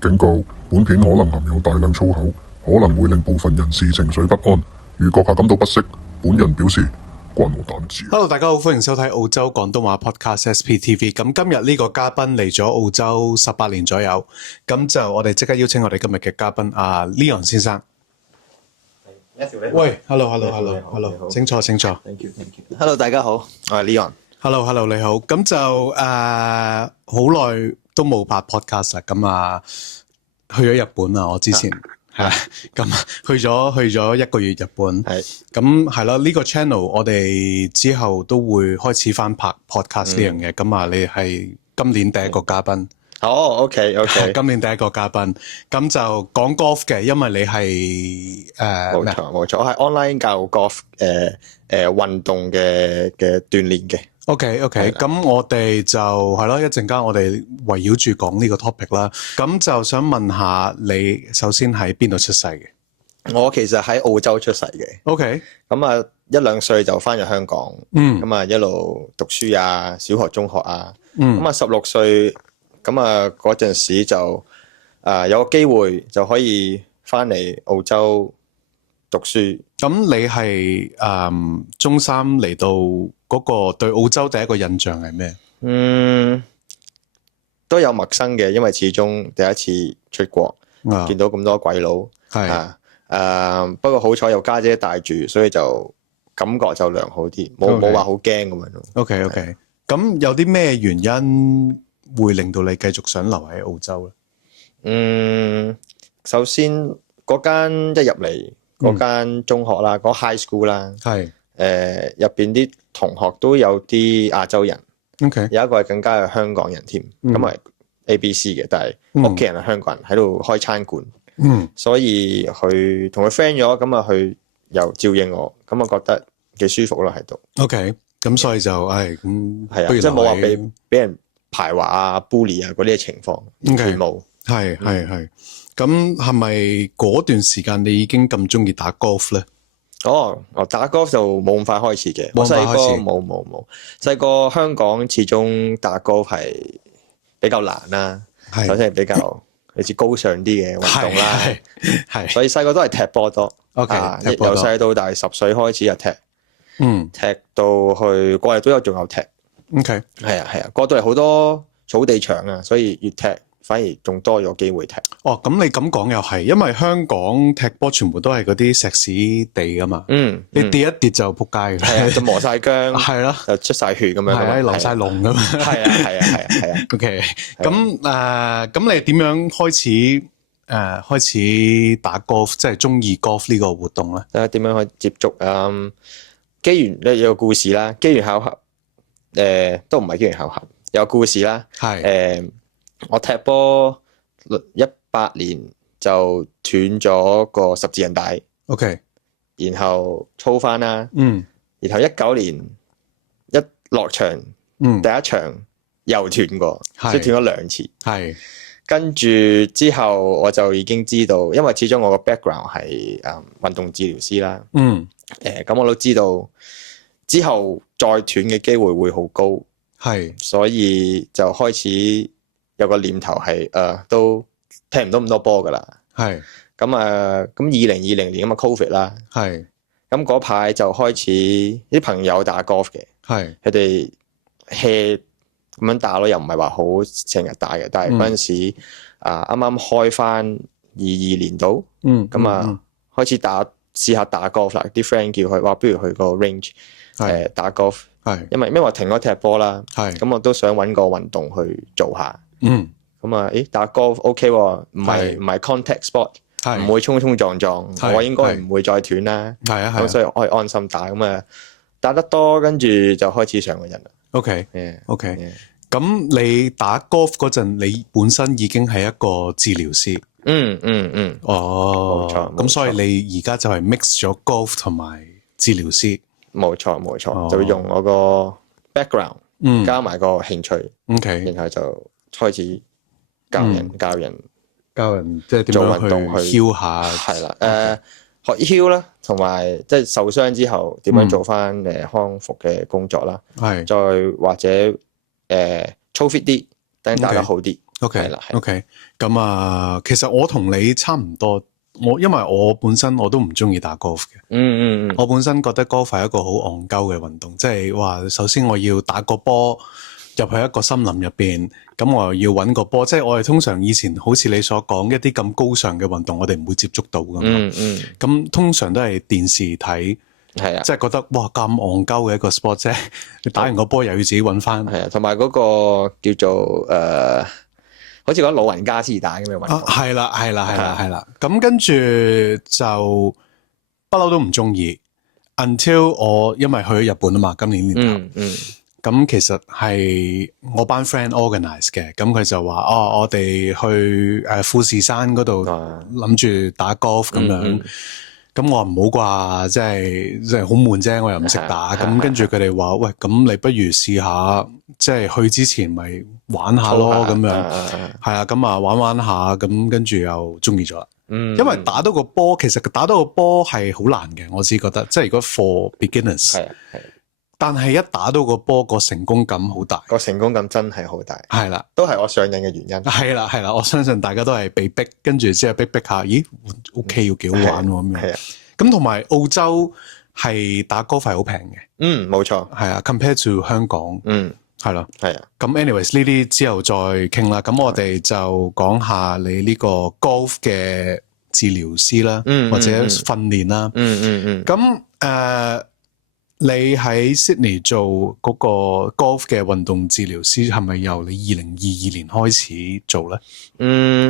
警告：本片可能含有大量粗口，可能會令部分人士情緒不安。如閣下感到不適，本人表示關我膽子。Hello，大家好，歡迎收睇澳洲廣東話 Podcast SPTV。咁今日呢個嘉賓嚟咗澳洲18年左右，咁就我哋即刻邀請我哋今日嘅嘉賓Leon 先生。喂 ，Hello，請坐。Thank you. Hello， 大家好，我係 Leon。Hello， 你好。咁就好耐都冇拍 podcast 啦。咁去咗日本啦，我之前係咁去咗1個月日本。係咁係啦，呢個 channel 我哋之後都會開始翻拍 podcast 呢樣嘢。咁你係今年第一個嘉賓。OK。今年第一個嘉賓，咁就講 golf 嘅，因為你係冇錯，我係 online 教 golf 運動嘅鍛鍊嘅。OK， 咁我哋就係咯，一陣間我哋圍繞住講呢個 topic 啦。咁就想問下你，首先喺邊度出世嘅？我其實喺澳洲出世嘅。OK，咁1-2歲就翻咗香港。咁一路讀書啊，小學、中學啊。咁16歲，咁嗰陣時就有個機會就可以翻嚟澳洲讀書。咁你係中三嚟到嗰個對澳洲第一個印象係咩？都有陌生嘅，因為始終第一次出國，見到咁多鬼佬。不過好彩有家姐帶住，所以就感覺就良好啲，冇話好驚咁樣咯。OK，咁有啲咩原因會令到你繼續想留喺澳洲咧？首先嗰間一入嚟嗰間中學啦，嗰 high school 啦，入邊啲同學都有啲亞洲人。OK，有一個係更加係香港人添，咁係 ABC 嘅，但係屋企人係香港人喺度開餐館。所以佢同佢 friend 咗，咁佢又照應我，咁我覺得幾舒服咯喺度。OK，咁所以就咁係啊，即係冇話俾人排華啊、bully 啊嗰啲嘅情況，全冇。係。咁係咪嗰段時間你已經咁中意打 golf 咧？打 golf 就冇咁快開始嘅。我細個冇。細個香港始終打 golf 係比較難啦，首先係比較好似高尚啲嘅運動啦。係。所以細個都係踢波多。OK， 由細到大10歲開始就踢。踢到去過嚟都仲有踢。OK， 係啊，過到嚟好多草地場啊，所以越踢反而仲多咗機會踢。咁你咁講又係，因為香港踢波全部都係嗰啲石屎地噶嘛。你跌一跌就仆街嘅。係啊，就磨晒薑。係咯，就出晒血咁樣。係啊，流晒膿咁樣。係啊。OK，咁你點樣開始打 golf， 即係中意 golf 呢個活動咧？點樣去接觸？機緣咧有個故事啦，機緣巧合。都唔係機緣巧合，有故事啦。我踢波18年就斷咗個十字韌帶。OK， 然後操翻啦。然後19年一落場，第一場又斷過，即係斷咗2次。跟住之後我就已經知道，因為始終我個 background 係運動治療師啦。咁我都知道之後再斷嘅機會會好高。所以就開始有個念頭係都踢唔到咁多波噶啦。咁2020年咁COVID 啦。咁嗰排就開始啲朋友打 golf 嘅。佢哋 hea 咁樣打咯，又唔係話好成日打嘅。但係嗰陣時啱啱開翻22年度。開始試下打 golf 啦。啲 friend 叫佢話不如去個 range 打 golf。因為我停咗踢波啦。咁我都想揾個運動去做下。打 golf OK 喎，唔係 contact sport， 唔會衝衝撞撞，我應該唔會再斷啦。咁所以我可以安心打。打得多，跟住就開始上個人啦。OK， 咁你打 golf 嗰陣，你本身已經係一個治療師。冇錯。咁所以你而家就係 mix 咗 golf 同埋治療師。冇錯，就用我個 background 加埋個興趣。然後就開始教人即係點樣做運動去 heal 下。係啦，學 heal 啦，同埋即係受傷之後點樣做翻康復嘅工作啦。再或者操 fit 啲，等打得好啲。OK，咁其實我同你差唔多，因為我本身我都唔中意打 golf 嘅。我本身覺得 golf 係一個好戇鳩嘅運動，即係話首先我要打個波入去一個森林入邊，咁我又要揾個波，即係我哋通常以前好似你所講一啲咁高尚嘅運動，我哋唔會接觸到㗎嘛。咁通常都係電視睇。係啊，即係覺得哇咁戇鳩嘅一個 sport 啫，你打完個波又要自己揾翻。係啊，同埋嗰個叫做好似講老人家先打咁嘅運動。係啦。咁跟住就不嬲都唔中意 ，until 我因為去咗日本啊嘛，今年年頭。咁其實係我班 friend organize 嘅，咁佢就話我哋去富士山嗰度諗住打 golf 咁樣。咁我話唔好啩，即係好悶啫，我又唔識打。咁跟住佢哋話，喂，咁你不如試下，即係去之前咪玩下咯，咁樣。係啊，咁玩下，咁跟住又中意咗啦。因為打到個波，其實打到個波係好難嘅，我自己覺得。即係如果 for beginners，係。但係一打到個波，個成功感好大。個成功感真係好大。係啦，都係我上癮嘅原因。係啦，我相信大家都係被逼，跟住之後逼下，咦 ，OK 要幾好玩喎咁樣。係啊，咁同埋澳洲係打golf係好平嘅。冇錯。係啊 ，compare to 香港。係咯。係啊。咁 anyways 呢啲之後再傾啦。咁我哋就講下你呢個 golf 嘅治療師啦，或者訓練啦。咁你喺 Sydney 做嗰個 golf 嘅運動治療師，係咪由你2022年開始做咧？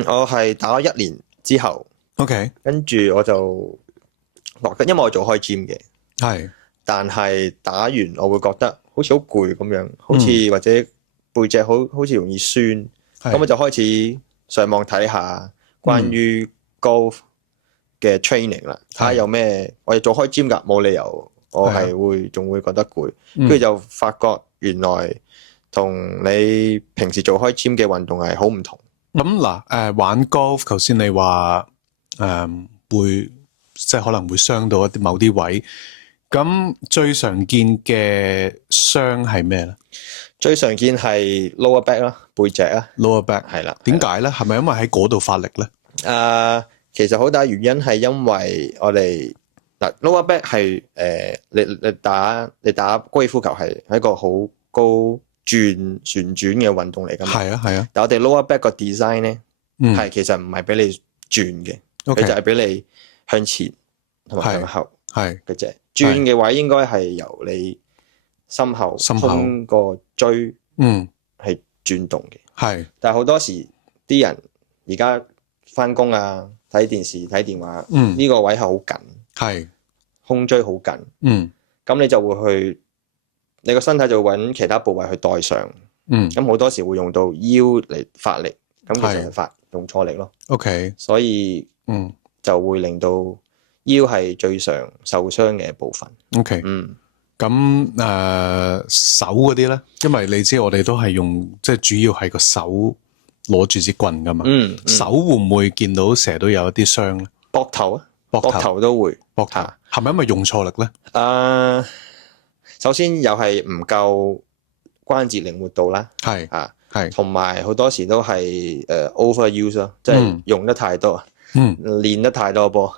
我係打咗1年之後，OK，跟住我就落得，因為我做開 gym 嘅，係，但係打完我會覺得好似好攰咁樣，好似或者背脊好似容易酸，咁我就開始上網睇下關於 golf 嘅 training 啦，睇下有咩，我哋做開 gym 㗎，冇理由。我係仲會覺得攰，跟住就發覺原來同你平時做開 gym 嘅運動係好唔同。咁嗱，玩 golf， 頭先你話會即係可能會傷到一啲某啲位，咁最常見嘅傷係咩咧？最常見係 lower back 啦，背脊啦。lower back 係啦。點解咧？係咪因為喺嗰度發力咧？其實好大原因係因為我哋。嗱 ，lower back 係你打高爾夫球係一個好高旋轉嘅運動嚟㗎嘛。係啊。但我哋 lower back 個 design 咧，係其實唔係俾你轉嘅，佢就係俾你向前同埋向後嘅啫。轉嘅位應該係由你心後通個椎係轉動嘅。係。但係好多時啲人而家返工啊、睇電視、睇電話，呢個位係好緊。係胸椎好緊，咁你就會去，你個身體就會揾其他部位去代償，咁好多時會用到腰嚟發力，咁其實係用錯力咯。OK， 所以就會令到腰係最常受傷嘅部分。OK，咁手嗰啲咧，因為你知我哋都係用，即係主要係個手攞住支棍噶嘛，手會唔會見到成日都有一啲傷咧？膊頭啊？膊頭都會，膊頭係咪因為用錯力咧？首先又係唔夠關節靈活度啦，係同埋好多時都係overuse 咯，即係用得太多，練得太多波，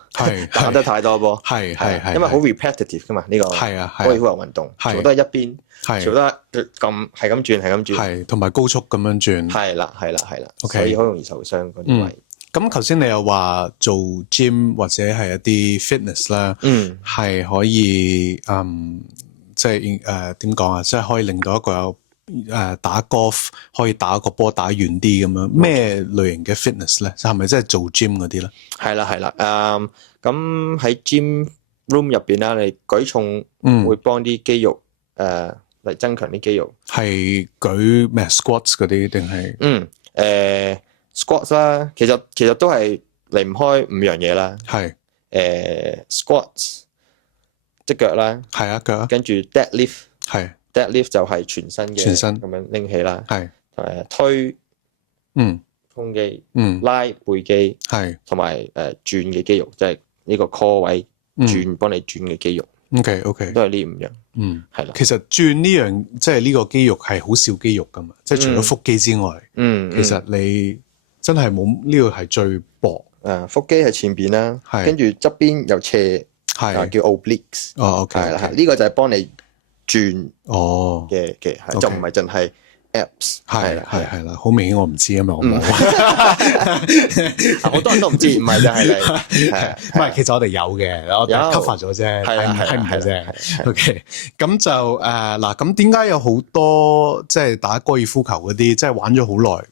打得太多波，係因為好 repetitive 噶嘛呢個高爾夫球運動，全部都係一邊，全部都係咁轉，係同埋高速咁樣轉，係啦，所以好容易受傷嗰啲位。咁頭先你又話做 gym 或者係一啲 fitness 啦，係可以即係點講啊？即係可以令到一個有打 golf 可以打個波打遠啲咁樣。咩類型嘅 fitness 咧？係咪即係做 gym 嗰啲咧？係啦，咁喺 gym room 入邊啦，你舉重會幫啲肌肉嚟增強啲肌肉。係舉咩 squats 嗰啲定係？squats 啦，其實都係離唔開5樣嘢啦。係squats 隻腳啦，係啊腳，跟住 deadlift 係 deadlift 就係全身咁樣拎起啦。係推胸肌，拉背肌，係同埋轉嘅肌肉，即係呢個 core 位轉幫你轉嘅肌肉。OK， 都係呢5樣。係啦。其實轉呢樣即係呢個肌肉係好少肌肉噶嘛，即係除咗腹肌之外，其實你真係冇呢個係最薄。腹肌係前邊啦，跟住側邊又斜，叫 obliques。OK，係啦，呢個就係幫你轉嘅，就唔係淨係 abs。係啦，好明顯我唔知啊嘛，我冇。好多人都唔知，唔係就係你。唔係，其實我哋有嘅，我哋 cover 咗啫，睇唔到啫。OK， 咁就嗱，咁點解有好多即係打高爾夫球嗰啲，即係玩咗好耐，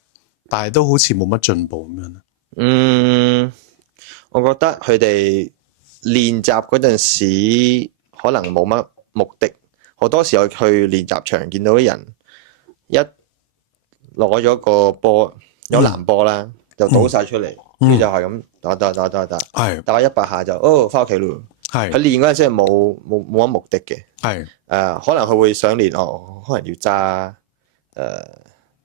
但係都好似冇乜進步咁樣咧？我覺得佢哋練習嗰陣時可能冇乜目的，好多時候去練習場見到啲人一攞咗個波，有籃波啦，就倒晒出嚟，跟住就係咁打，打100下就翻屋企咯。佢練嗰陣時係冇乜目的嘅，可能佢會想練可能要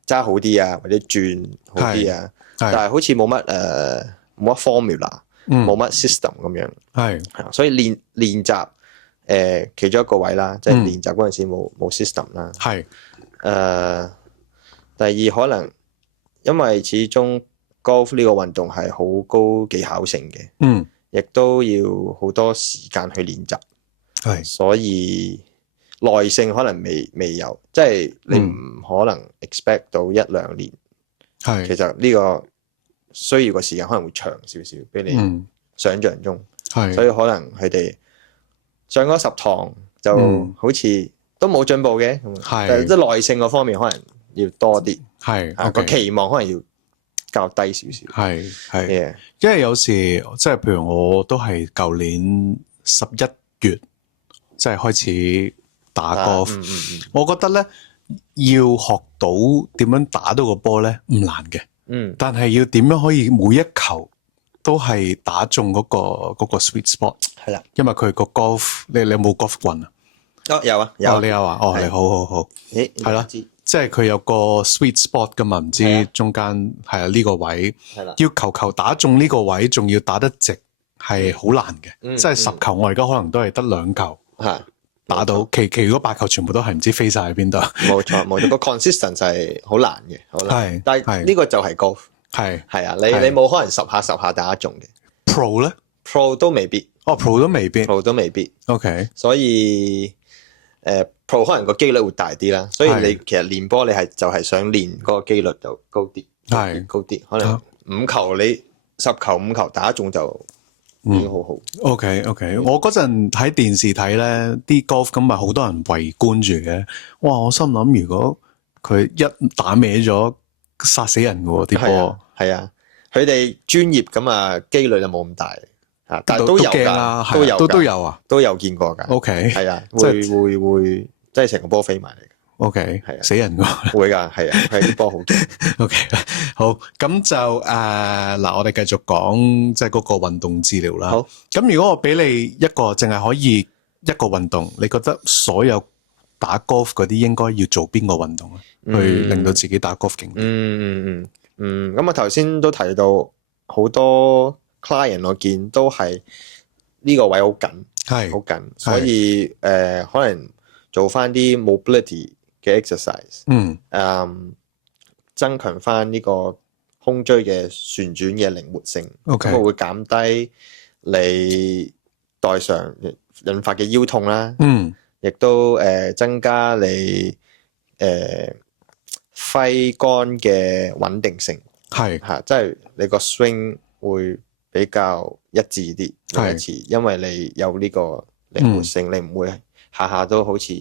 揸好啲啊，或者轉好啲啊，但係好似冇乜 formula，冇乜 system 咁樣。所以練習其中一個位啦，即係練習嗰陣時冇 system 啦。第二可能因為始終 golf 呢個運動係好高技巧性嘅，亦都要好多時間去練習，所以耐性可能未有，即係你唔可能 expect 到1-2年。其實呢個需要嘅時間可能會長少少，比你想象中。所以可能佢哋上咗10堂就好似都冇進步嘅，但係即係耐性嗰方面可能要多啲，個期望可能要較低少少。因為有時即係譬如我都係舊年11月即係開始打 golf，我覺得咧要學到點樣打到個波咧唔難嘅，但係要點樣可以每一球都係打中嗰個 sweet spot， 係啦，因為佢個 golf， 你有冇 golf 棍啊？有啊，你有啊？你好，係啦，即係佢有個 sweet spot 噶嘛，唔知中間係啊呢個位，要球打中呢個位，仲要打得直，係好難嘅。即係10球，我而家可能都係得2球打到，其餘嗰8球全部都係唔知飛晒喺邊度。冇錯，個 consistent 係好難嘅，但係呢個就係 golf。係啊，你冇可能10下打得中嘅。Pro 咧 ？Pro 都未必。Pro 都未必。OK。所以Pro 可能個機率會大啲啦。所以你其實練波你就係想練嗰個機率就高啲，高啲。可能5球你10球5球打得中就已經好好。OK。我嗰陣喺電視睇咧啲 golf 咁咪好多人圍觀住嘅。哇！我心諗如果佢一打歪咗，殺死人㗎喎啲波。係啊，佢哋專業咁啊，機率就冇咁大啊，但係都有㗎，都有啊，都有見過㗎。OK，係啊，會即係成個波飛埋嚟。OK，係啊，死人㗎，會㗎，係啊，佢啲波好勁。OK，好，咁就嗱，我哋繼續講即係嗰個運動治療啦。好，咁如果我俾你一個淨係可以一個運動，你覺得所有打 golf 嗰啲應該要做邊個運動咧，去令到自己打 golf 勁啲？咁我頭先都提到好多 client 我見都係呢個位好緊，好緊，所以可能做翻啲 mobility 嘅 exercise，增強翻呢個胸椎嘅旋轉嘅靈活性，咁會減低你代償引發嘅腰痛啦，亦都增加你揮桿嘅穩定性，即係你個 swing 會比較一致啲，因為你有呢個靈活性，你唔會下下都好似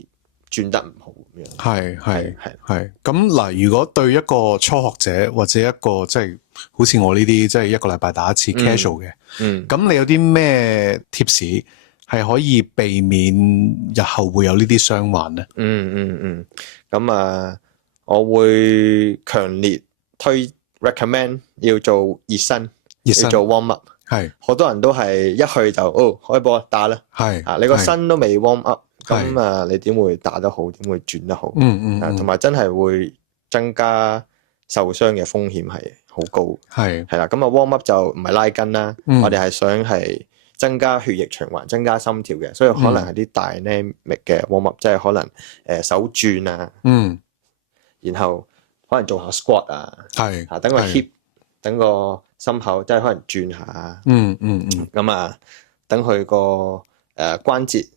轉得唔好咁樣。係。咁嗱，如果對一個初學者或者一個即係好似我呢啲，即係一個禮拜打一次 casual 嘅，咁你有啲咩 tips 係可以避免日後會有呢啲傷患咧？咁我會強烈recommend 要做熱身，要做 warm up。好多人都係一去就開波打啦。你個身都未 warm up， 咁你點會打得好？點會轉得好？同埋真係會增加受傷嘅風險係好高。係啦，咁warm up 就唔係拉筋啦，我哋係想係增加血液循環、增加心跳嘅，所以可能係啲 dynamic 嘅 warm up，即係可能手轉啊，然後可能做下 squat 啊，係等個 hip，等個心口即係可能轉下，咁啊，等佢個關節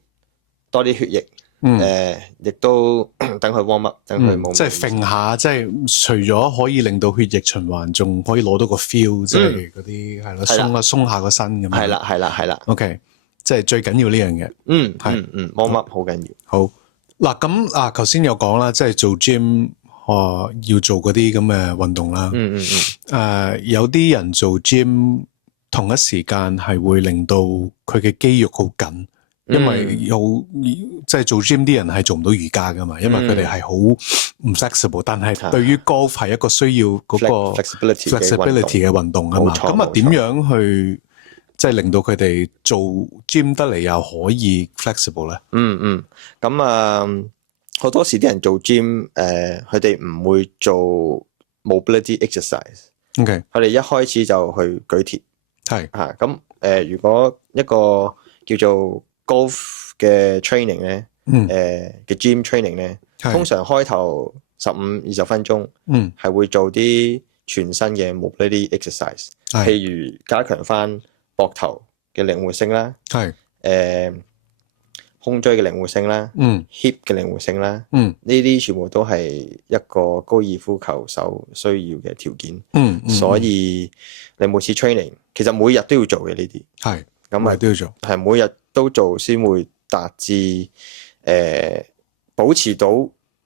多啲血液。亦都等佢 warm up，等佢冇即係揈下，即係除咗可以令到血液循環，仲可以攞到個 feel，即係嗰啲係咯，鬆下個身咁樣。係啦。OK， 即係最緊要呢樣嘢。warm up 好緊要。好嗱，咁頭先有講啦，即係做 gym，要做嗰啲咁嘅運動啦。有啲人做 gym 同一時間係會令到佢嘅肌肉好緊。因為即係做 gym 啲人係做唔到瑜伽噶嘛，因為佢哋係好唔 flexible， 但係對於 golf 係一個需要嗰個 flexibility 嘅運動啊嘛。咁啊，點樣去即係令到佢哋做 gym 得嚟又可以 flexible 咧？咁好多時啲人做 gym，佢哋唔會做 mobility exercise。OK， 佢哋一開始就去舉鐵。係咁如果一個叫做golf 嘅 training 咧，嘅 gym training 咧，通常開頭15-20分鐘，係會做啲全身嘅 mobility exercise，譬如加強翻膊頭嘅靈活性啦，胸椎嘅靈活性啦，hip 嘅靈活性啦，呢啲全部都係一個高爾夫球手需要嘅條件，所以你每次 training 其實每日都要做嘅呢啲，咁每日都要做，係每日都做先會達至保持到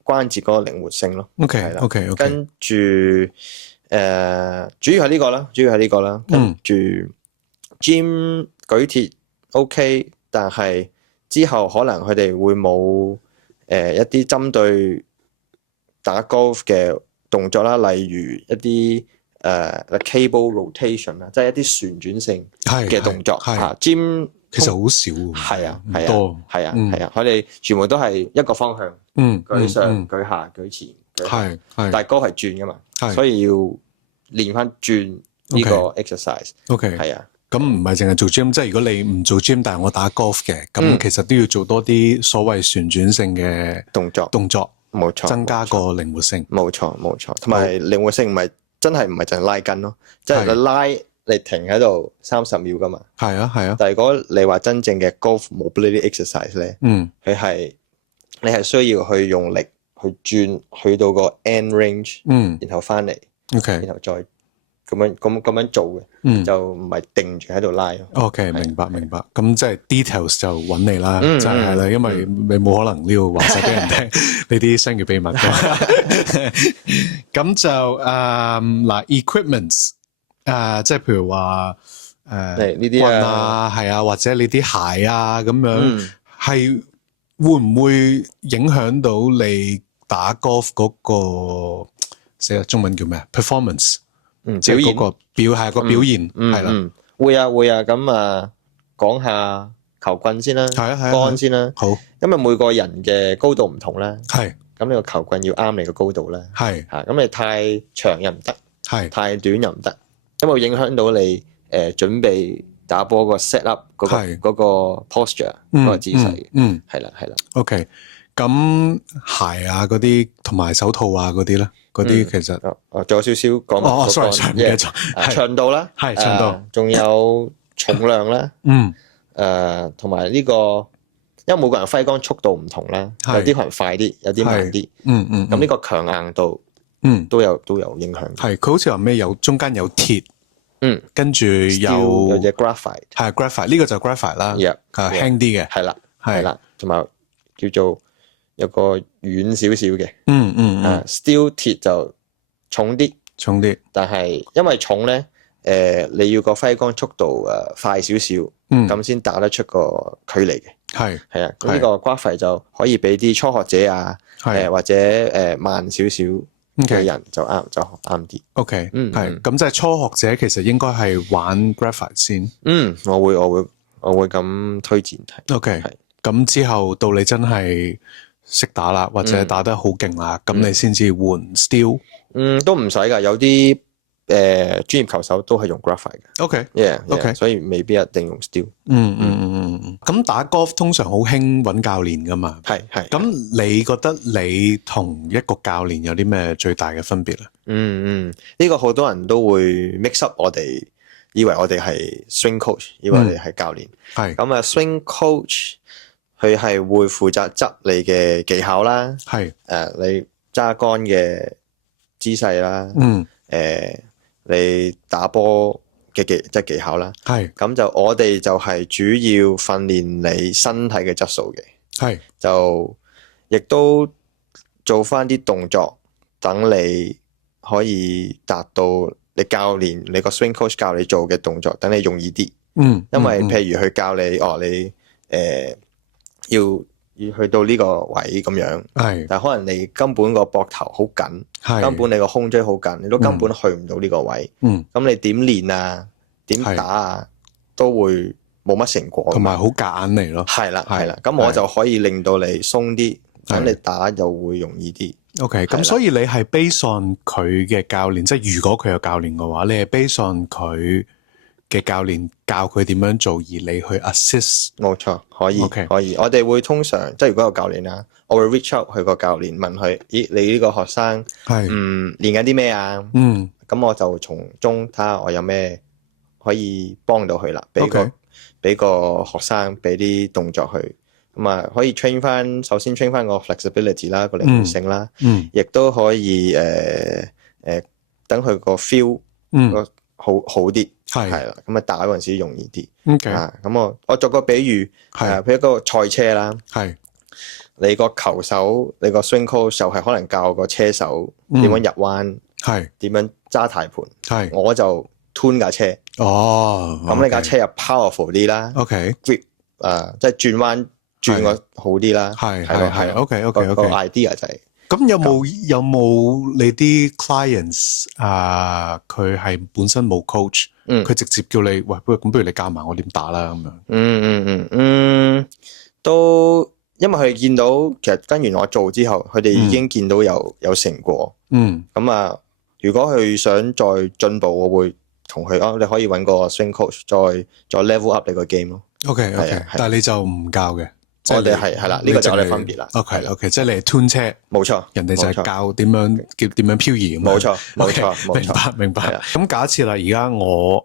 關節嗰個靈活性咯。OK， 跟住主要係呢個啦，跟住 gym 舉鐵 OK， 但係之後可能佢哋會冇一啲針對打 golf 嘅動作啦，例如一啲cable rotation 啦，即係一啲旋轉性嘅動作。gym 其實好少，唔多，係啊，佢哋全部都係一個方向，舉上、舉下、舉前、舉下，但係golf係轉噶嘛，所以要練翻轉呢個 exercise。係啊，咁唔係淨係做 gym， 即係如果你唔做 gym， 但係我打 golf 嘅，咁其實都要做多啲所謂旋轉性嘅動作，冇錯，增加個靈活性，冇錯，同埋靈活性唔係真係唔係淨係拉筋咯，即係你拉。你停喺度30秒噶嘛？係啊。但係如果你話真正嘅 golf mobility exercise 咧，佢係你係需要去用力去轉去到個 end range，然後翻嚟，然後再咁樣做嘅，就唔係定住喺度拉咯。OK， 明白。咁即係 details 就揾你啦，就係啦，因為你冇可能呢度話晒俾人聽呢啲商業秘密。咁就嗱 equipments。即係譬如話呢啲棍啊，係啊，或者你啲鞋啊咁樣，係會唔會影響到你打 golf 嗰個寫個中文叫咩 performance？即係嗰個表現係啦，會啊。咁講下球棍先啦，桿先啦。好，因為每個人嘅高度唔同啦，咁你個球棍要啱你個高度啦，咁你太長又唔得，太短又唔得。因為會影響到你準備打波個 set up 嗰個 posture 嗰個姿勢嘅，係啦。OK， 咁鞋啊嗰啲同埋手套啊嗰啲咧，嗰啲其實仲有少少講。sorry，長度啦，長度，仲有重量啦，同埋呢個，因為每個人揮桿速度唔同啦，有啲可能快啲，有啲慢啲，咁呢個強硬度。都有影響。係，佢好似話咩中間有鐵，跟住有隻 graphite， 係 graphite， 呢個就 graphite 啦，輕啲嘅，係啦，同埋叫做有個軟少少嘅，steel 鐵就重啲，但係因為重咧，你要個揮桿速度快少少，咁先打得出個距離嘅，係啊，咁呢個 graphite 就可以俾啲初學者啊，或者慢少少嘅人就啱啲。OK， 係咁即係初學者其實應該係玩 graphite 先。我會咁推薦睇。OK， 係咁之後到你真係識打啦，或者打得好勁啦，咁你先至換 steel。都唔使㗎，有啲專業球手都係用 graphite 嘅。OK，所以未必一定用 steel。咁打 golf 通常好興揾教練噶嘛？係。咁你覺得你同一個教練有啲咩最大嘅分別咧？呢個好多人都會 mix up 我哋，以為我哋係 swing coach， 以為我哋係教練。係。咁啊 swing coach 佢係會負責執你嘅技巧啦。係。你揸桿嘅姿勢啦。你打波嘅技巧啦，咁就我哋就係主要訓練你身體嘅質素嘅，就亦都做翻啲動作，等你可以達到你教練你個 swing coach 教你做嘅動作，等你容易啲。因為譬如佢教你你要去到呢個位咁樣，但可能你根本個膊頭好緊，根本你個胸椎好緊，你都根本去唔到呢個位。咁你點練啊，點打啊，都會冇乜成果，同埋好夾硬嚟咯。係啦，咁我就可以令到你鬆啲，咁你打就會容易啲。OK， 咁所以你係 based on 佢嘅教練，即係如果佢有教練嘅話，你係 based on 佢嘅教練教佢點樣做，而你去 assist。冇錯，可以，可以。我哋會通常即係如果有教練啦，我會 reach out 去個教練問佢：咦，你呢個學生練緊啲咩啊？咁我就從中睇下我有咩可以幫到佢啦，俾個學生俾啲動作佢。咁啊，可以 train 翻，首先 train 翻個 flexibility 啦，個靈活性啦，亦都可以等佢個 feel 好啲，係啦，咁啊打嗰陣時容易啲。咁我作個比喻，譬如一個賽車啦，你個球手，你個 swing coach 就係可能教個車手點樣入彎，點樣揸軚盤，我就 tune 架車。咁你架車又 powerful 啲啦，grip 即係轉彎轉個好啲啦，係 OK，個 idea 就係。咁有冇你啲 clients 佢係本身冇 coach，佢直接叫你喂，不如你教埋我點打啦咁樣。都因為佢哋見到其實跟完我做之後，佢哋已經見到有成果。咁如果佢想再進步，我會同佢你可以揾個 swing coach 再 level up 你個 game 咯。OK，但係你就唔教嘅。我哋係啦，呢個就係我哋分別啦。OK，即係你係 tune 車，冇錯，人哋就係教點樣漂移。冇錯，明白。咁假設啦，而家我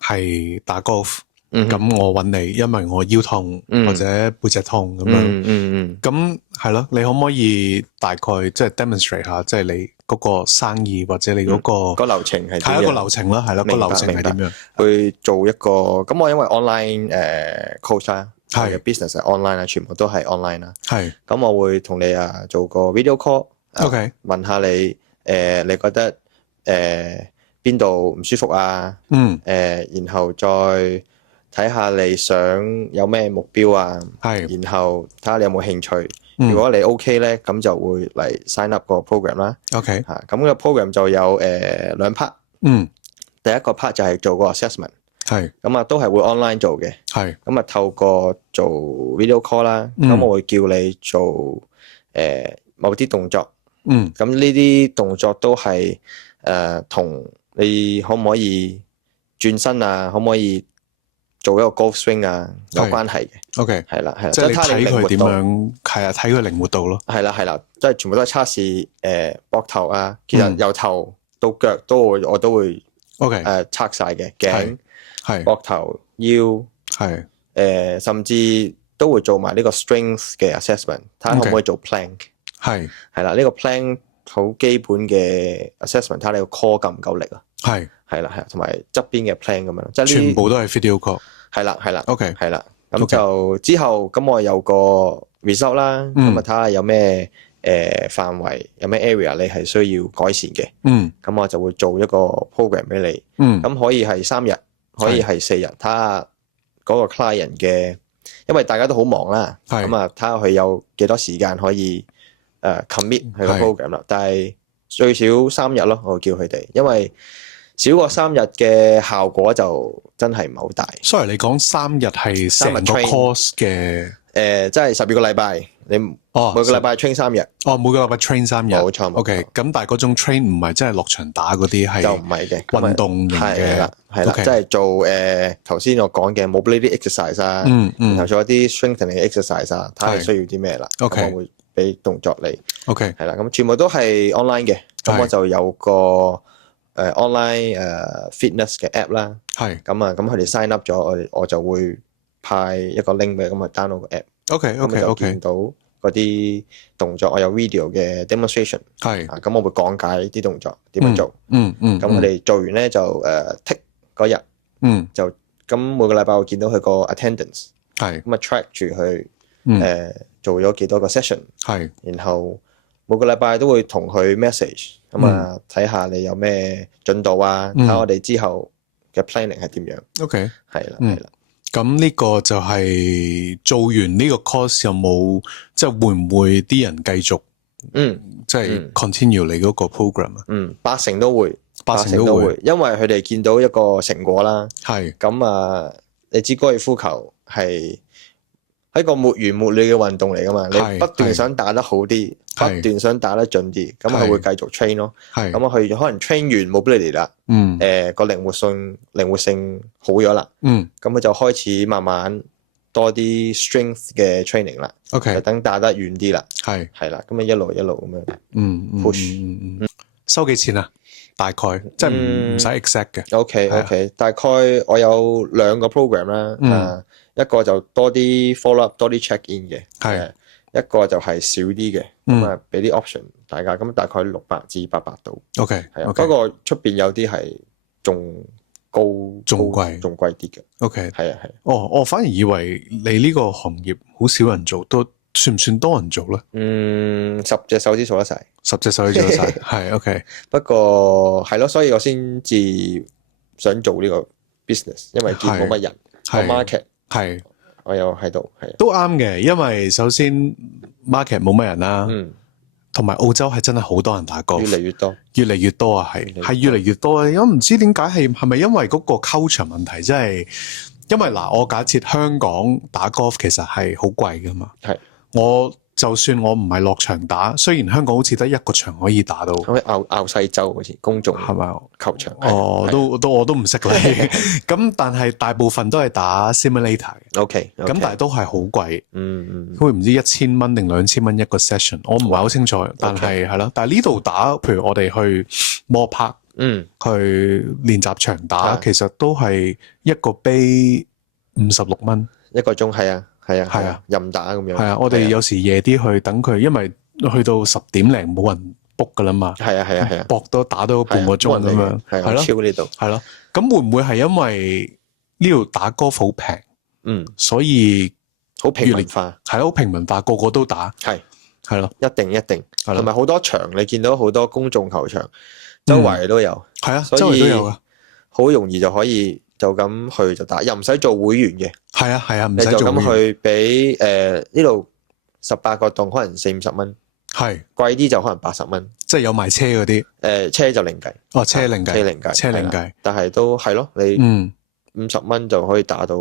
係打 golf，咁我揾你，因為我腰痛或者背脊痛咁樣。咁係咯，你可唔可以大概即係 demonstrate 下，即係你嗰個生意或者你嗰個流程係點樣？係一個流程啦，係咯，個流程係點樣？去做一個咁我因為 online coach 啦。係 business 係 online 啦，全部都係 online 啦。係咁，我會同你做個 video call， 問下你你覺得邊度唔舒服啊？然後再睇下你想有咩目標啊？然後睇下你有冇興趣。如果你 OK 咧，咁就會嚟 sign up 個 program 啦。咁個 program 就有兩 part。第一個 part 就係做個 assessment。咁都係會 online 做嘅。咁透過做 video call 啦，咁我會叫你做某啲動作。咁呢啲動作都係同你可唔可以轉身啊，可唔可以做一個 golf swing 啊有關係嘅。係啦，即係你睇佢點樣，睇佢靈活度咯。係啦，即係全部都係測試膊頭啊，其實由頭到腳我都會測晒嘅，頸、膊頭、腰，甚至都會做埋呢個 strength 嘅 assessment， 睇下可唔可以做 plank。係啦，呢個 plank 好基本嘅 assessment， 睇下你個 core 夠唔夠力啊。係啦，同埋側邊嘅 plank 咁樣，即係全部都係 video call。係啦，OK，係啦，咁就之後咁我有個 result 啦，咁睇下有咩範圍，有咩 area 你係需要改善嘅。咁我就會做一個 program 俾你。咁可以係3日。可以係4日，睇下嗰個 client 嘅，因為大家都好忙啦，咁睇下佢有幾多時間可以commit 佢個 program 啦。但係最少3日咯，我會叫佢哋，因為少過3日嘅效果就真係唔係好大。Sorry，你講3日係成個 course 嘅？即係12個禮拜，你每個禮拜 train 3日。每個禮拜 train 3日。冇錯。OK， 咁但係嗰種 train 唔係真係落場打嗰啲，係就唔係嘅運動型嘅。係啦，即係做頭先我講嘅 mobility exercise 啊，然後做一啲 strengthening exercise 啊，睇下需要啲咩啦。咁我會俾動作你。OK，係啦，咁全部都係 online 嘅。咁我就有個online fitness 嘅 app 啦。係。咁佢哋 sign up 咗，我就會派一個 link 俾佢，咁去 download 個 app。咁就見到嗰啲動作，我有 video 嘅 demonstration。係。咁我會講解啲動作點樣做。咁佢哋做完咧就tick 嗰日。就咁每個禮拜我見到佢個 attendance。係。咁啊 track 住佢做咗幾多個 session。係。然後每個禮拜都會同佢 message。咁啊睇下你有咩進度啊，睇下我哋之後嘅 planning 係點樣。OK。係啦，係啦。咁呢個就係做完呢個 course 有冇即係會唔會啲人繼續即係 continue 你嗰個 program 啊？80%都會，80%都會，因為佢哋見到一個成果啦。係咁啊，你知高爾夫球係一個沒完沒了嘅運動嚟噶嘛？你不斷想打得好啲，不斷想打得盡啲，咁佢會繼續 train 咯。係咁啊，佢可能 train 完 mobility 啦。個靈活性好咗啦。咁佢就開始慢慢多啲 strength 嘅 training 啦。OK，等打得遠啲啦。係啦，咁啊一路一路咁樣 push。收幾錢啊？大概即係唔使 exact 嘅。OK，大概我有2個 program 啦。一個就多啲 follow up， 多啲 check in 嘅。係一個就係少啲嘅。咁啊俾啲 option 大家。咁大概600至800度。OK， 係啊。不過出邊有啲係仲貴啲嘅。OK， 係啊。我反而以為你呢個行業好少人做，都算唔算多人做咧？10隻手指數得晒，10隻手指數得晒。係 OK。不過係咯，所以我先至想做呢個 business， 因為見冇乜人個 market。係，我有喺度，係都啱嘅，因為首先 market 冇乜人啦，同埋澳洲係真係好多人打golf，越嚟越多，越嚟越多啊，係越嚟越多啊！因為唔知點解係咪因為嗰個 culture 問題，即係因為嗱，我假設香港打 golf 其實係好貴噶嘛，係我。就算我唔係落場打，雖然香港好似得一個場可以打到，好似拗西洲好似公眾係咪球場？我都唔識咧。咁但係大部分都係打 simulator 嘅。OK，咁但係都係好貴。會唔知1000蚊定2000蚊一個 session， 我唔係好清楚。但係係咯，但係呢度打，譬如我哋去 Moore Park，去練習場打，其實都係一個杯56蚊一個鐘，係啊。係啊，任打咁樣。係啊，我哋有時夜啲去等佢，因為去到10點零冇人 book 噶啦嘛。係啊，搏都打到半個鐘咁樣。係咯，超呢度。係咯，咁會唔會係因為呢度打golf好平？所以好平民化。係咯，好平民化，個個都打。係咯，一定。同埋好多場，你見到好多公眾球場，周圍都有。係啊，周圍都有啊，好容易就可以。就咁去就打，又唔使做會員嘅。係啊，唔使做會員。你就咁去俾呢度18個洞，可能40-50蚊。係貴啲就可能80蚊。即係有賣車嗰啲。車就另計。哦，車另計。但係都係咯，你50蚊就可以打到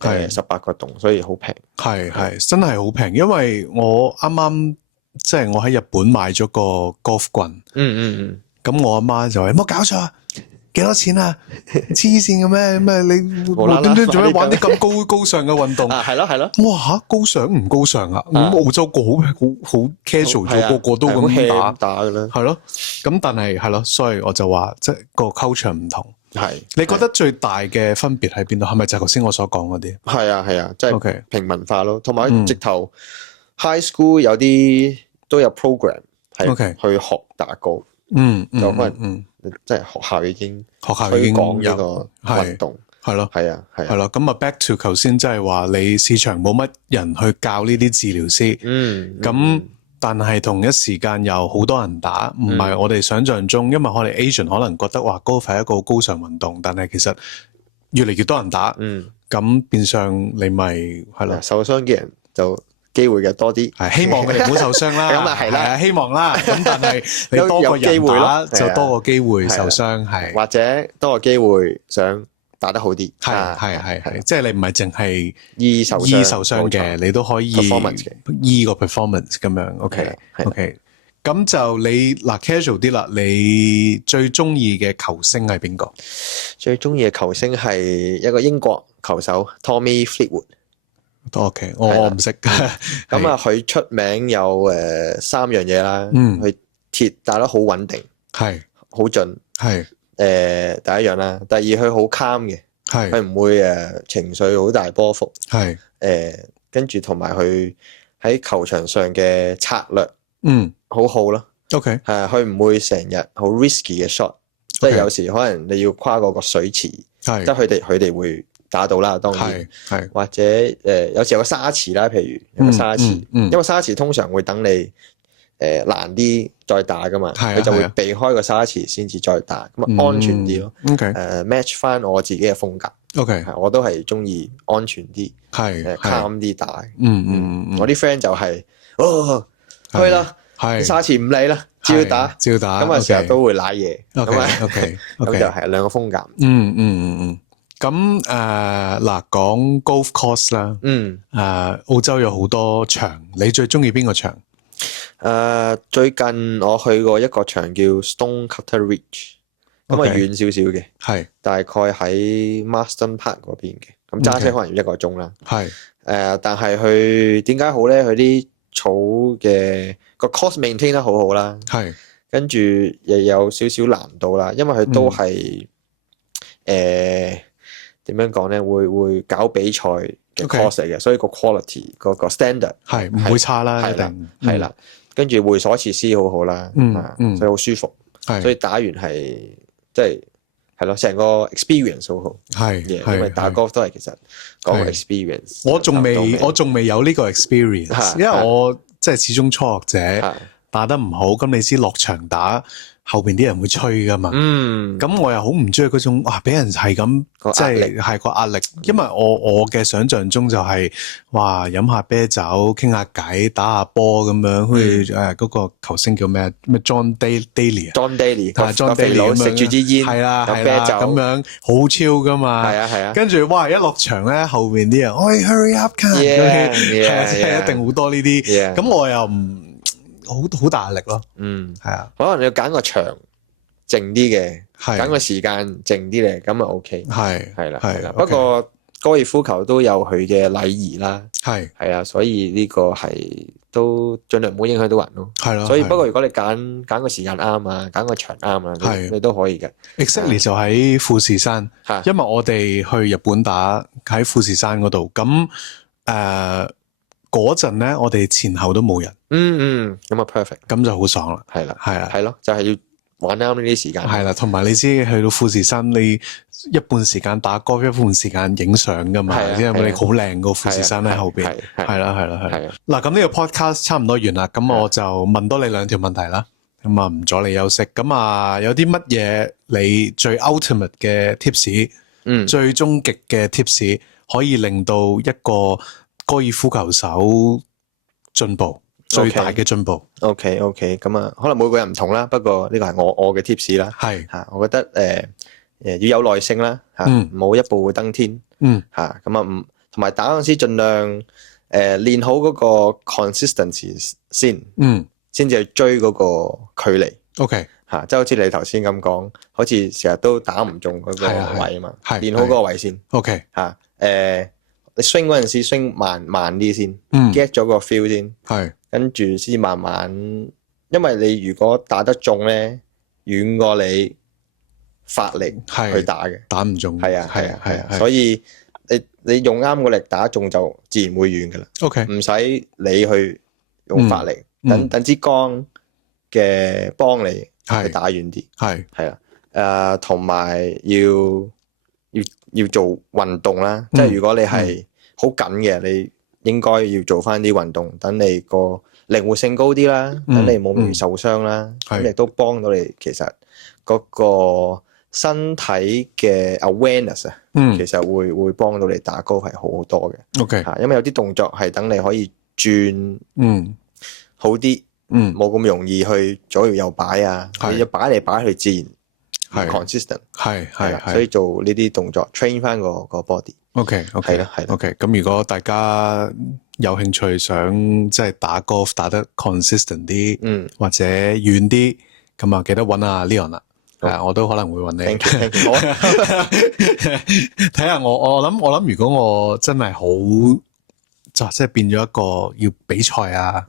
18個洞，所以好平。係真係好平，因為我啱啱即係我喺日本買咗個 golf 棍。咁我阿媽就話：有冇搞錯啊？幾多錢啊？黐線嘅咩？你無端端做咩玩啲咁高尚嘅運動？係咯。哇嚇，高尚唔高尚啊？咁澳洲個好 casual 咗，個個都咁打嘅啦。係咯。咁但係係咯，所以我就話即係個 culture 唔同。係。你覺得最大嘅分別喺邊度？係咪就係頭先我所講嗰啲？係啊，即係平民化咯。同埋直頭 high school 有啲都有 program 係去學打高。就可能即係學校已經推廣呢個運動，係咯，係啊。咁啊 back to 頭先，即係話你市場冇乜人去教呢啲治療師，咁但係同一時間又好多人打，唔係我哋想象中，因為我哋 Asian 可能覺得話 golf 係一個高尚運動，但係其實越嚟越多人打，咁變相你咪係咯，受傷嘅人就機會嘅多啲，係希望佢哋唔好受傷啦。咁啊係啦，希望啦。咁但係你多個人打就多個機會受傷，係或者多個機會想打得好啲。係，即係你唔係淨係醫受傷嘅，你都可以 performance 嘅醫個 performance 咁樣。OK，咁就你嗱 casual 啲啦，你最中意嘅球星係邊個？最中意嘅球星係一個英國球手 Tommy Fleetwood。OK， 我唔識。咁啊，佢出名有3樣嘢啦。佢鐵打得好穩定，係好準，係第一樣啦。第二，佢好 calm 嘅，係佢唔會情緒好大波幅，係跟住同埋佢喺球場上嘅策略，好好咯。OK， 佢唔會成日好 risky 嘅 shot， 即係有時可能你要跨過個水池，即係佢哋會打到啦。當然係或者有時有個沙池啦，譬如有個沙池，因為沙池通常會等你難啲再打噶嘛，佢就會避開個沙池先至再打，咁啊安全啲咯。match 翻我自己嘅風格。OK， 我都係中意安全啲，係 calm 啲打。我啲 friend 就係去啦，沙池唔理啦，照打。咁啊成日都會瀨嘢。咁就係兩個風格。咁嗱，講 golf course 啦。澳洲有好多場，你最中意邊個場？最近我去過一個場叫 Stonecutter Ridge， 咁啊遠少少嘅，係大概喺 Marsden Park 嗰邊嘅，咁揸車可能要1個鐘啦。係但係佢點解好咧？佢啲草嘅個 course maintain 得好好啦，係跟住又有少少難度啦，因為佢都係點樣講咧？會搞比賽嘅 course 嚟嘅，所以個 quality 個 standard 係唔會差啦，一定係啦。跟住會所設施好好啦，所以好舒服，所以打完係即係咯，成個 experience 好好，係因為打 golf 都係其實講個 experience。我仲未有呢個 experience， 因為我即係始終初學者，打得唔好，咁你知落場打後邊啲人會吹噶嘛，咁我又好唔中意嗰種哇俾人係咁即係個壓力，因為我嘅想象中就係哇飲下啤酒傾下偈打下波咁樣，好似嗰個球星叫咩 John Daly 咁樣食住支煙係啦咁樣好超噶嘛，係啊，跟住哇一落場咧後邊啲人喂 hurry up 係一定好多呢啲，咁我又唔好大壓力咯，係啊，可能你要揀個場靜啲嘅，揀個時間靜啲嘅，咁啊 OK，係啦。不過高爾夫球都有佢嘅禮儀啦，係啊，所以呢個係都盡量唔好影響到人咯，係咯。所以不過如果你揀個時間啱啊，揀個場啱啊，你都可以嘅。Exactly 就喺富士山，因為我哋去日本打喺富士山嗰度，咁嗰陣咧，我哋前後都冇人，咁啊 perfect， 咁就好爽啦，係咯，就係要玩啱呢啲時間，係啦，同埋你知去到富士山，你一半時間打歌，一半時間影相噶嘛，因為你好靚個富士山喺後邊，係啦，嗱，咁呢個 podcast 差唔多完啦，咁我就問多你2條問題啦，咁啊唔阻你休息，咁啊有啲乜嘢你最 ultimate 嘅 tips，最終極嘅 tips 可以令到一個高爾夫球手進步最大嘅進步。OK， 咁啊，可能每個人唔同啦，不過呢個係我嘅 tips 啦。係吓，我覺得要有耐性啦，吓，唔好一步會登天。吓，咁啊同埋打嗰陣時盡量練好嗰個 consistency 先，先至去追嗰個距離。OK，吓，即係好似你頭先咁講，好似成日都打唔中嗰個位啊嘛，練好嗰個位先。OK，吓，你 swing 嗰陣時 swing 慢啲先，get 咗個 feel 先，跟住先慢慢，因為你如果打得中咧，遠過你發力去打嘅，打唔中，係啊，所以你用啱個力打中就自然會遠噶啦。OK， 唔使你去用發力，等支桿嘅幫你去打遠啲，係啦，同埋要做運動啦，即係如果你係好緊嘅，你應該要做翻啲運動，等你個靈活性高啲啦，等你冇咁容易受傷啦，咁亦都幫到你其實嗰個身體嘅 awareness 啊，其實會幫到你打高係好好多嘅。OK， 因為有啲動作係等你可以轉好啲，冇咁容易去左搖右擺啊，你要擺嚟擺去自然 consistent，係，所以做呢啲動作 train 翻個 body。OK， 係啦。OK， 咁如果大家有興趣想即係打 golf 打得 consistent 啲，或者遠啲，咁啊記得揾阿 Leon 啦。我都可能會揾你。Thank you， 好啊。睇下我諗，如果我真係好即係變咗一個要比賽啊，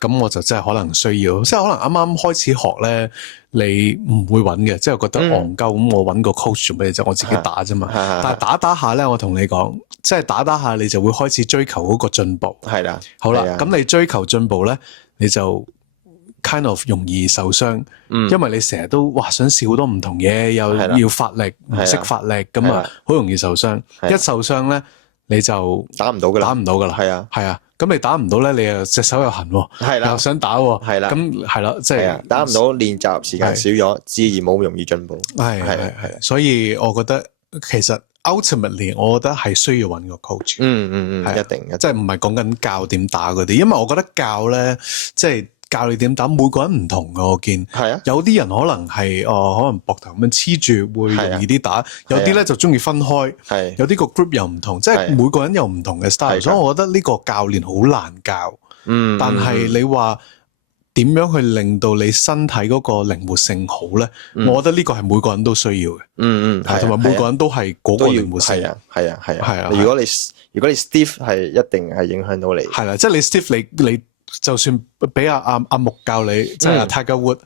咁我就真係可能需要，即係可能啱啱開始學咧，你唔會揾嘅，即係覺得戇鳩咁，我揾個 coach 做咩啫？我自己打啫嘛。但係打下咧，我同你講，即係打下你就會開始追求嗰個進步。係啦，好啦，咁你追求進步咧，你就 kind of 容易受傷，因為你成日都想試好多唔同嘢，又要發力，唔識發力，咁啊好容易受傷。一受傷咧，你就打唔到噶啦。係啊，咁你打唔到咧，你又隻手又痕，又想打，係啦，咁係啦，即係打唔到，練習時間少咗，自然冇咁容易進步。係，所以我覺得其實 ultimately， 我覺得係需要揾個 coach。一定，即係唔係講緊教點打嗰啲，因為我覺得教咧，即係教你點打，每個人唔同噶。我見有啲人可能係可能膊頭咁樣黐住會容易啲打，有啲咧就中意分開，有啲個 group 又唔同，即係每個人有唔同嘅 style，所以我覺得呢個教練好難教。但係你話點樣去令到你身體嗰個靈活性好咧？我覺得呢個係每個人都需要嘅。同埋每個人都係嗰個靈活性。係啊。如果你 stiff 係一定係影響到你。係啦，即係你 stiff 你就算俾阿木教你，即係阿 Tiger Wood，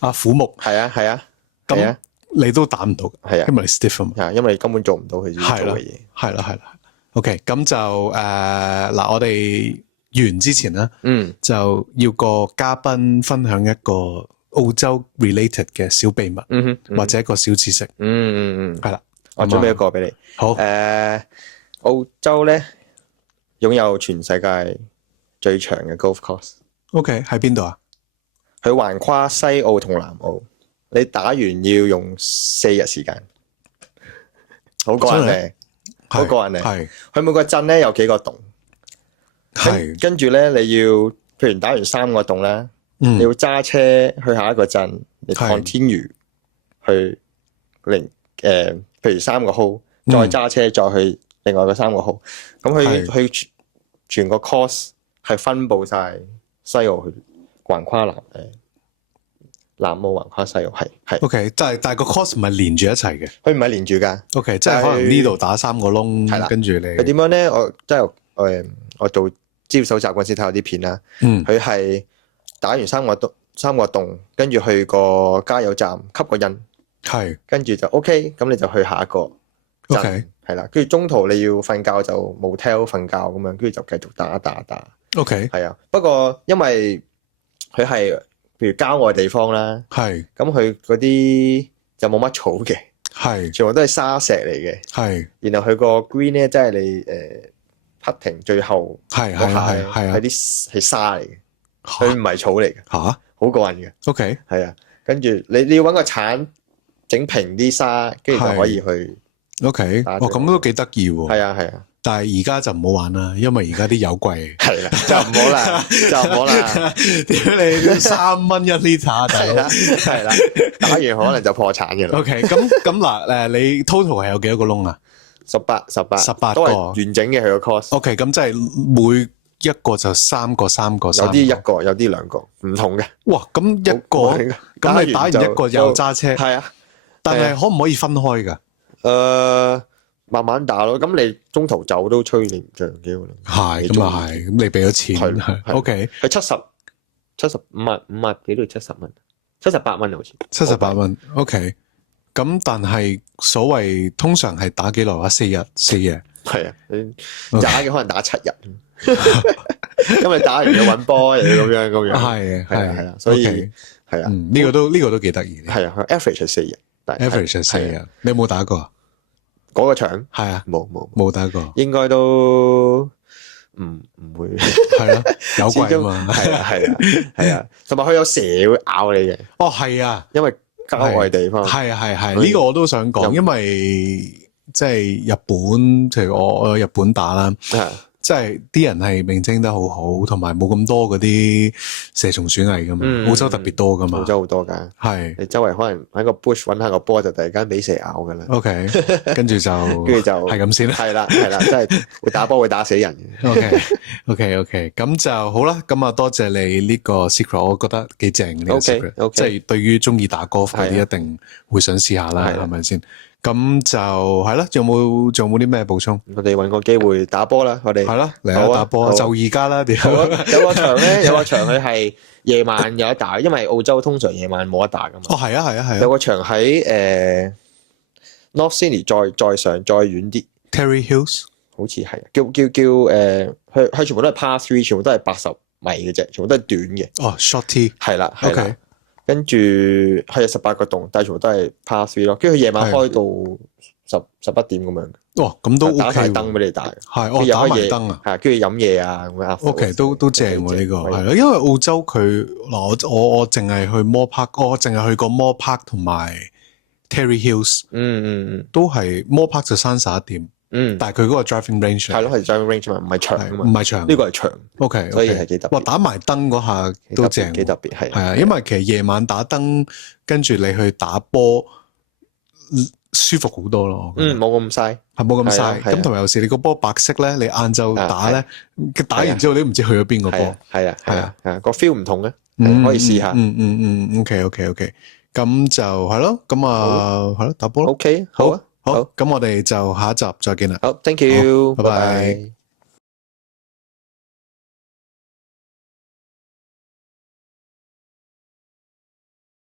阿虎木，係啊，咁你都打唔到，因為你 stiff 啊嘛，因為你根本做唔到佢自己做嘅嘢。係啦。OK， 咁就嗱，我哋完之前咧，就要個嘉賓分享一個澳洲 related 嘅小秘密，或者一個小知識。係啦，我準備一個俾你。好，澳洲咧擁有全世界最長嘅 golf course。OK， 喺邊度啊？佢橫跨西澳同南澳，你打完要用4日時間，好過癮嘅，好過癮嘅。係，佢每個鎮咧有幾個洞，跟住咧你要，譬如打完3個洞咧，你要揸車去下一個鎮，你 continue 去譬如3個 hole，再揸車再去另外個3個 hole，咁佢全個 course。係分佈晒西澳去橫跨南澳橫跨西澳係。OK， 但係個 course 唔係連住一齊嘅，佢唔係連住㗎。OK， 即係可能呢度打3個窿，係啦，跟住你佢點樣咧？我做資料搜集嗰陣時睇有啲片啦。佢係打完3個洞，跟住去個加油站吸個印，係跟住就 OK， 咁你就去下一個鎮，係啦。跟住中途你要瞓覺就 motel 瞓覺咁樣，跟住就繼續打。OK， 係啊，不過因為佢係譬如郊外地方啦，咁佢嗰啲就冇乜草嘅，全部都係沙石嚟嘅，然後佢個 green 咧，即係你putting 最後嗰下係啲係沙嚟嘅，佢唔係草嚟嘅，好過癮嘅。OK， 係啊，跟住你要搵個鏟整平啲沙，跟住就可以去。OK， 咁都幾得意喎。係啊。但係而家就唔好玩啦，因為而家啲油貴。係啦，就唔好啦。屌你3蚊1 litre，係啦，打完可能就破產嘅啦。OK， 咁嗱，你 total 係有幾多個窿啊？18都係完整嘅佢個 course。OK， 咁即係每一個就3個，有啲1個，有啲2個，唔同嘅。哇，咁一個，咁你打完一個又揸車。係啊，但係可唔可以分開㗎？慢慢打咯，咁你中途走都吹你唔漲嘅喎。係，咁啊係，咁你俾咗錢，OK，佢50幾到70蚊，78蚊好似。78蚊 ，OK， 咁但係所謂通常係打幾耐啊？4日。係啊，你打嘅可能打7日，因為打完要搵波，又要咁樣。係啊，所以係啊，呢個都幾得意。係啊，average 係4日，average 係4日。你有冇打過啊？嗰個場係啊，冇打過，應該都唔會係咯，有貴啊嘛，係啊，同埋佢有蛇會咬你嘅。係啊，因為郊外地方係呢個我都想講，因為即係日本，譬如我去日本打啦，即係啲人係名稱得好好，同埋冇咁多嗰啲蛇蟲鼠蟻噶嘛。澳洲特別多噶嘛。澳洲好多噶，係你周圍可能喺個 bush 揾下個波，就突然間俾蛇咬噶啦。OK，跟住就係咁先啦。係啦，真係會打波會打死人嘅。OK，咁就好啦。咁啊，多謝你呢個 secret，我覺得幾正呢個 secret，即係對於中意打 golf 嗰啲一定會想試下啦，係咪先？咁就係啦，仲有冇啲咩補充？我哋搵個機會打波啦，我哋係啦，嚟下打波就而家啦。有個場咧，有個場佢係夜晚有得打，因為澳洲通常夜晚冇得打噶嘛。哦，係啊。有個場喺North Sydney 再上再遠啲 ，Terry Hills 好似係叫佢全部都係 par 3，全部都係80米嘅啫，全部都係短嘅。哦 ，short tee 係啦。跟住係18個洞，但係全部都係 par 3咯。跟住佢夜晚開到11點咁樣。哦，咁都 OK。打晒燈俾你打。係，打埋燈啊。係，跟住飲嘢啊咁樣。OK，都正喎呢個。係咯，因為澳洲佢嗱我淨係去 Moore Park，我淨係去過 Moore Park 同埋 Terry Hills。都係 Moore Park 就閂11點。但係佢嗰個 driving range 係咯，係 driving range 嘛，唔係長啊嘛。唔係長，呢個係長。OK，所以係幾特別。哇，打埋燈嗰下都正，幾特別係。係啊，因為其實夜晚打燈，跟住你去打波，舒服好多咯。冇咁嘥，係冇咁嘥。咁同埋有時你個波白色咧，你晏晝打咧，打完之後你都唔知去咗邊個波。係啊，個 feel 唔同嘅，可以試下。OK，咁就係咯，咁啊係咯，打波咯。OK，好啊。好，咁我哋就下一集再見啦。好 ，thank you，拜拜。